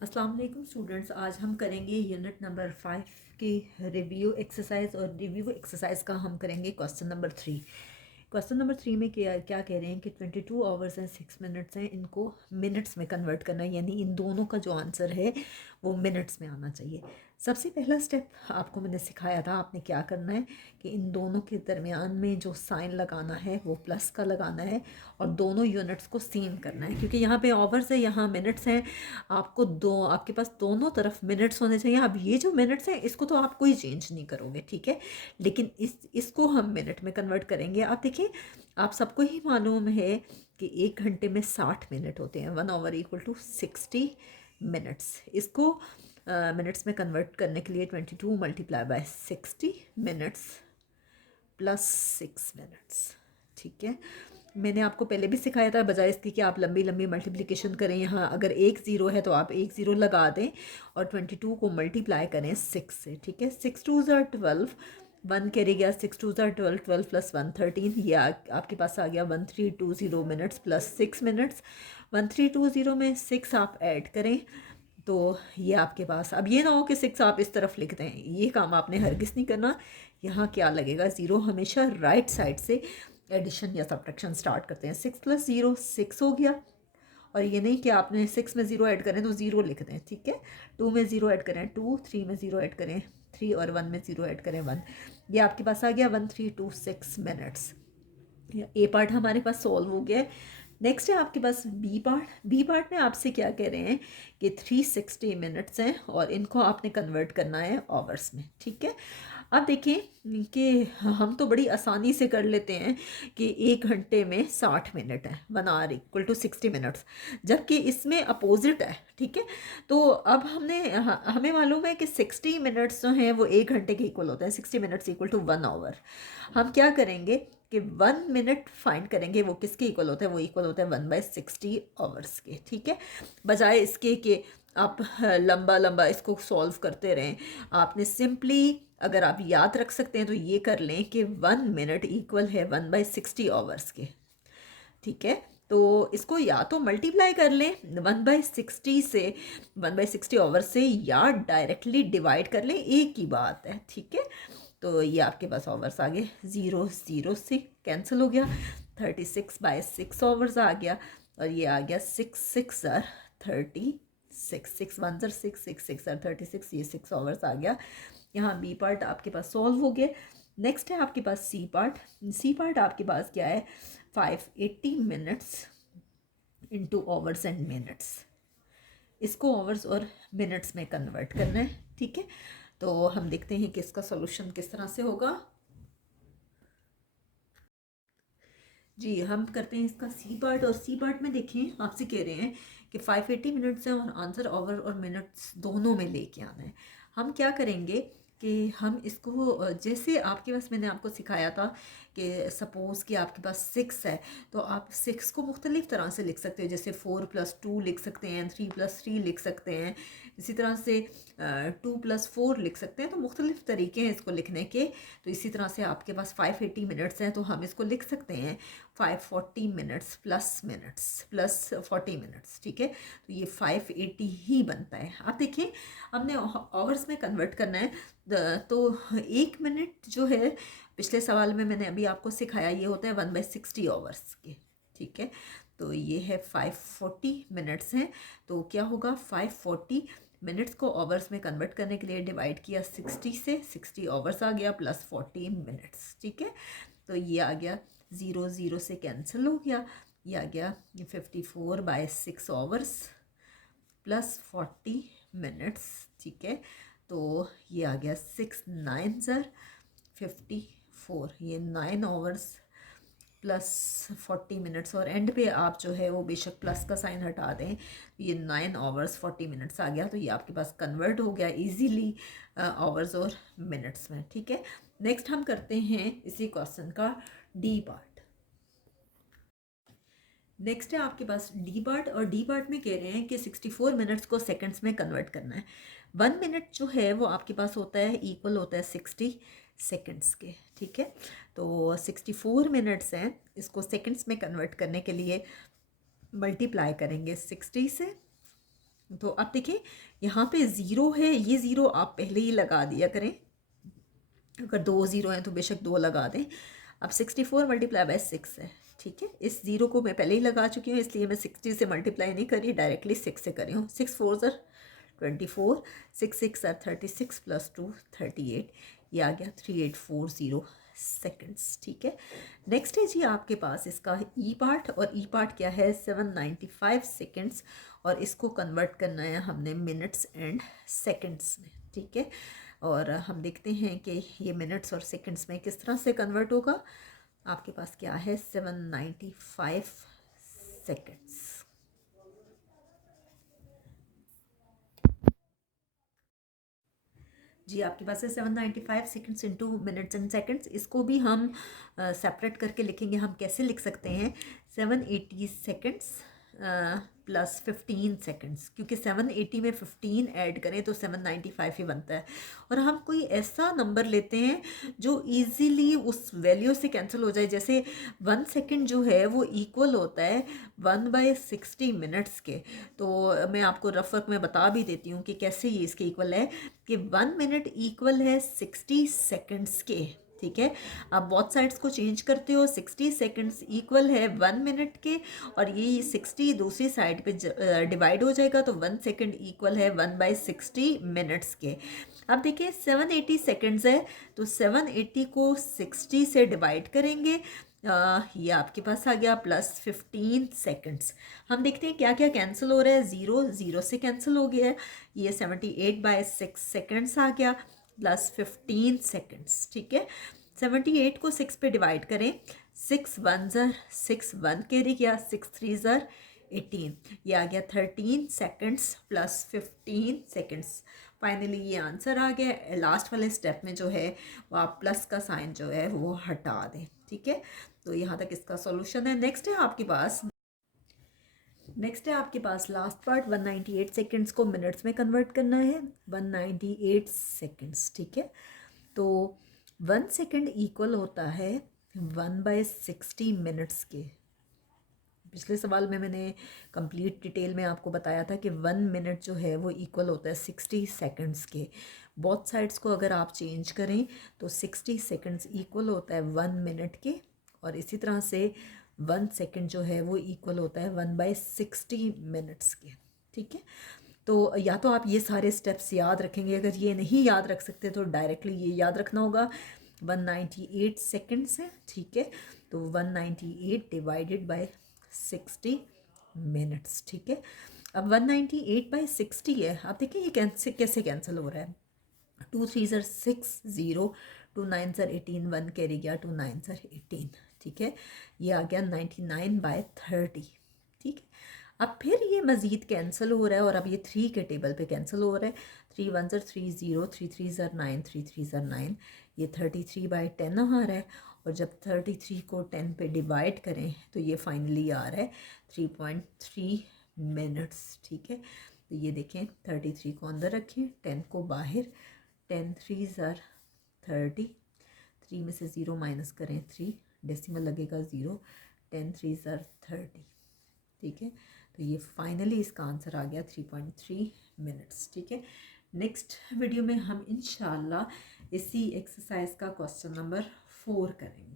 अस्सलाम वालेकुम स्टूडेंट्स। आज हम करेंगे यूनिट नंबर 5 की रिव्यू एक्सरसाइज और रिव्यू एक्सरसाइज का हम करेंगे क्वेश्चन नंबर 3। क्वेश्चन नंबर 3 में क्या क्या कह रहे हैं कि 22 आवर्स एंड 6 मिनट्स हैं, इनको मिनट्स में कन्वर्ट करना है, यानी इन दोनों का जो आंसर है वो मिनट्स में आना चाहिए। सबसे पहला स्टेप आपको मैंने सिखाया था, आपने क्या करना है कि इन दोनों के दरमियान में जो साइन लगाना है वो प्लस का लगाना है और दोनों यूनिट्स को सेम करना है, क्योंकि यहाँ पे आवर्स है, यहाँ मिनट्स हैं। आपके पास दोनों तरफ मिनट्स होने चाहिए। अब ये जो मिनट्स हैं इसको तो आप कोई चेंज नहीं करोगे, ठीक है, लेकिन इसको हम मिनट में कन्वर्ट करेंगे। आप देखिए, आप सबको ही मालूम है कि 1 घंटे में 60 मिनट होते हैं। 1 आवर इक्वल टू 60 मिनट्स। इसको मिनट्स में कन्वर्ट करने के लिए 22 multiply by 60 minutes plus 6 minutes, ठीक है। मैंने आपको पहले भी सिखाया था, बजाय इसकी कि आप लंबी लंबी मल्टीप्लिकेशन करें, यहाँ अगर एक ज़ीरो है तो आप एक ज़ीरो लगा दें और 22 को मल्टीप्लाई करें 6 से, ठीक है। 6 टू ज़ार 12, 1 कैरी गया, 6 टू ज़ार 12, 12 प्लस 1 13, ये आपके पास आ गया 1320 मिनट्स प्लस 6 मिनट्स। 1320 में 6 आप ऐड करें तो ये आपके पास, अब ये ना हो कि 6 आप इस तरफ लिख दें, ये काम आपने हरगिज़ नहीं करना। यहाँ क्या लगेगा, ज़ीरो हमेशा राइट साइड से एडिशन या सब्ट्रैक्शन स्टार्ट करते हैं। 6 प्लस 0 6 हो गया, और ये नहीं कि आपने 6 में 0 ऐड करें तो 0 लिख दें, ठीक है। 2 में 0 ऐड करें 2, 3 में 0 ऐड करें 3 और 1 में 0 ऐड करें 1। ये आपके पास आ गया 1326 मिनट्स। ए पार्ट हमारे पास सॉल्व हो गया है। नेक्स्ट है आपके पास बी पार्ट। बी पार्ट में आपसे क्या कह रहे हैं कि 360 मिनट्स हैं और इनको आपने कन्वर्ट करना है आवर्स में, ठीक है। अब देखिए कि हम तो बड़ी आसानी से कर लेते हैं कि 1 घंटे में 60 मिनट है, 1 आवर इक्वल टू 60 मिनट्स, जबकि इसमें अपोजिट है, ठीक है। तो अब हमें मालूम है कि 60 मिनट्स जो हैं वो 1 घंटे के इक्वल होते हैं। 60 मिनट्स इक्वल टू 1 आवर। हम क्या करेंगे कि 1 मिनट फाइंड करेंगे, वो किसके इक्वल होता है, वो इक्वल होता है 1/60 आवर्स के, ठीक है। बजाय इसके कि आप लंबा लंबा इसको सॉल्व करते रहें, आपने सिंपली, अगर आप याद रख सकते हैं तो ये कर लें कि 1 मिनट इक्वल है 1/60 आवर्स के, ठीक है। तो इसको या तो मल्टीप्लाई कर लें 1/60 से, 1/60 आवर्स से, या डायरेक्टली डिवाइड कर लें, एक ही बात है, ठीक है। तो ये आपके पास आवर्स आ गए, 0 0 से कैंसिल हो गया, 36/6 आवर्स आ गया, और ये आ गया 6 6 ज़ार 36, 6 1 ज़ार 6, 6 6 ज़ार 36, ये 6 आवर्स आ गया। यहाँ बी पार्ट आपके पास सॉल्व हो गया। नेक्स्ट है आपके पास सी पार्ट। सी पार्ट आपके पास क्या है, 580 minutes into hours and minutes. इसको आवर्स और मिनट्स में कन्वर्ट करना है, ठीक है। तो हम देखते हैं कि इसका सॉल्यूशन किस तरह से होगा। जी, हम करते हैं इसका सी पार्ट, और सी पार्ट में देखें आपसे कह रहे हैं कि 580 मिनट्स हैं और आंसर आवर और मिनट्स दोनों में लेके आना है। हम क्या करेंगे कि हम इसको, जैसे आपके पास मैंने आपको सिखाया था कि सपोज़ कि आपके पास 6 है, तो आप 6 को मुख्तलिफ तरह से लिख सकते हो, जैसे 4+2 लिख सकते हैं, 3+3 लिख सकते हैं, इसी तरह से 2+4 लिख सकते हैं। तो मुख्तलिफ तरीके हैं इसको लिखने के। तो इसी तरह से आपके पास 580 मिनट्स हैं, तो हम इसको लिख सकते हैं 540 मिनट्स प्लस 40 मिनट्स, ठीक है। तो ये 580 ही बनता है। आप देखिए, हमने आवर्स में कन्वर्ट करना है, तो 1 मिनट जो है, पिछले सवाल में मैंने अभी आपको सिखाया, ये होता है 1/60 आवर्स के, ठीक है। तो ये है 540 मिनट्स हैं, तो क्या होगा, 540 मिनट्स को आवर्स में कन्वर्ट करने के लिए डिवाइड किया 60 से, 60 आवर्स आ गया प्लस 40 मिनट्स, ठीक है। तो ये आ गया 0 0 से कैंसिल हो गया, ये आ गया 54/6 आवर्स प्लस 40 मिनट्स, ठीक है। तो ये आ गया 6 9 ज़र 54, ये 9 आवर्स प्लस 40 मिनट्स, और एंड पे आप जो है वो बेशक प्लस का साइन हटा दें, ये 9 आवर्स 40 मिनट्स आ गया। तो ये आपके पास कन्वर्ट हो गया इजीली आवर्स और मिनट्स में, ठीक है। नेक्स्ट हम करते हैं इसी क्वेश्चन का डी पार्ट। नेक्स्ट है आपके पास डी पार्ट, और डी पार्ट में कह रहे हैं कि 64 मिनट्स को सेकंड्स में कन्वर्ट करना है। 1 मिनट जो है वो आपके पास होता है, इक्वल होता है 60 सेकंड्स के, ठीक है। तो 64 मिनट्स हैं, इसको सेकंड्स में कन्वर्ट करने के लिए मल्टीप्लाई करेंगे 60 से, तो अब देखिए यहाँ पे ज़ीरो है, ये ज़ीरो आप पहले ही लगा दिया करें, अगर 2 ज़ीरो हैं तो बेशक 2 लगा दें। अब 64 मल्टीप्लाई बाय 6 है, ठीक है। इस ज़ीरो को मैं पहले ही लगा चुकी हूँ, इसलिए मैं 60 से मल्टीप्लाई नहीं करी, डायरेक्टली 6 से करी हूँ। 6 4 ज़र 24, 6 6 ज़र 36 प्लस 2 38, ये आ गया 3840 सेकेंड्स, ठीक है। नेक्स्ट है जी आपके पास इसका ई पार्ट, और ई पार्ट क्या है 795 सेकेंड्स, और इसको कन्वर्ट करना है हमने मिनट्स एंड सेकेंड्स में, ठीक है। और हम देखते हैं कि ये मिनट्स और सेकंड्स में किस तरह से कन्वर्ट होगा। आपके पास क्या है 795 सेकंड्स। जी आपके पास है 795 seconds into minutes and seconds. इसको भी हम सेपरेट करके लिखेंगे। हम कैसे लिख सकते हैं 780 सेकंड्स प्लस 15 सेकंड्स, क्योंकि 780 में 15 ऐड करें तो 795 ही बनता है। और हम कोई ऐसा नंबर लेते हैं जो इजीली उस वैल्यू से कैंसिल हो जाए। जैसे 1 सेकंड जो है वो इक्वल होता है 1/60 मिनट्स के। तो मैं आपको रफ वर्क में बता भी देती हूँ कि कैसे ये इसके इक्वल है, कि 1 मिनट इक्वल है 60 सेकंड्स के, ठीक है। आप बोथ साइड्स को चेंज करते हो, 60 सेकंड्स इक्वल है 1 मिनट के, और ये 60 दूसरी साइड पे डिवाइड हो जाएगा, तो 1 सेकंड इक्वल है 1/60 मिनट्स के। अब देखिए 780 सेकंड्स है, तो 780 को 60 से डिवाइड करेंगे, ये आपके पास आ गया प्लस 15 सेकंड्स। हम देखते हैं क्या क्या कैंसिल हो रहा है। ज़ीरो ज़ीरो से कैंसिल हो गया है, ये 78/6 सेकंड्स आ गया प्लस 15 सेकंड्स, ठीक है। 78 को 6 पे डिवाइड करें, 6 1 ज़र 6 1 कैरी किया, 6 3 ज़र 18, ये आ गया 13 सेकंड्स प्लस 15 सेकंड्स। फाइनली ये आंसर आ गया। लास्ट वाले स्टेप में जो है वो आप प्लस का साइन जो है वो हटा दें, ठीक है। तो यहाँ तक इसका सॉल्यूशन है। नेक्स्ट है आपके पास लास्ट पार्ट 198 सेकंड्स को मिनट्स में कन्वर्ट करना है। 198 सेकंड्स, ठीक है। तो 1 सेकंड इक्वल होता है 1/60 मिनट्स के। पिछले सवाल में मैंने कंप्लीट डिटेल में आपको बताया था कि 1 मिनट जो है वो इक्वल होता है 60 सेकंड्स के। बोथ साइड्स को अगर आप चेंज करें तो 60 सेकंड्स इक्वल होता है 1 मिनट के, और इसी तरह से 1 सेकंड जो है वो इक्वल होता है 1/60 मिनट्स के, ठीक है। तो या तो आप ये सारे स्टेप्स याद रखेंगे, अगर ये नहीं याद रख सकते तो डायरेक्टली ये याद रखना होगा। 198 सेकंड्स है, ठीक है। तो 198 डिवाइडेड बाय 60 मिनट्स, ठीक है। अब 198/60 है। आप देखिए ये कैसे कैंसिल हो रहा है। 2 3 ज़र 6 0, 2 9 ज़र 18, 1 कैरी गया, 2 9 ज़र 18, ठीक है। ये आ गया 99/30, ठीक है। अब फिर ये मज़ीद कैंसिल हो रहा है, और अब ये 3 के टेबल पे कैंसिल हो रहा है। 3 1 ज़र 3 0, 3 3 ज़र 9, 3 3 ज़र 9, ये 33/10 आ रहा है। और जब 33 को 10 पे डिवाइड करें तो ये फाइनली आ रहा है 3.3 मिनट्स, ठीक है। तो ये देखें 33 को अंदर रखें, 10 को बाहर, 10 3 ज़र 30, 3 में से 0 माइनस करें 3, डेसिमल लगेगा 0, 10 3 ज़र 30, ठीक है। तो ये फाइनली इसका आंसर आ गया 3.3 मिनट्स, ठीक है। नेक्स्ट वीडियो में हम इंशाल्लाह इसी एक्सरसाइज का क्वेश्चन नंबर 4 करेंगे।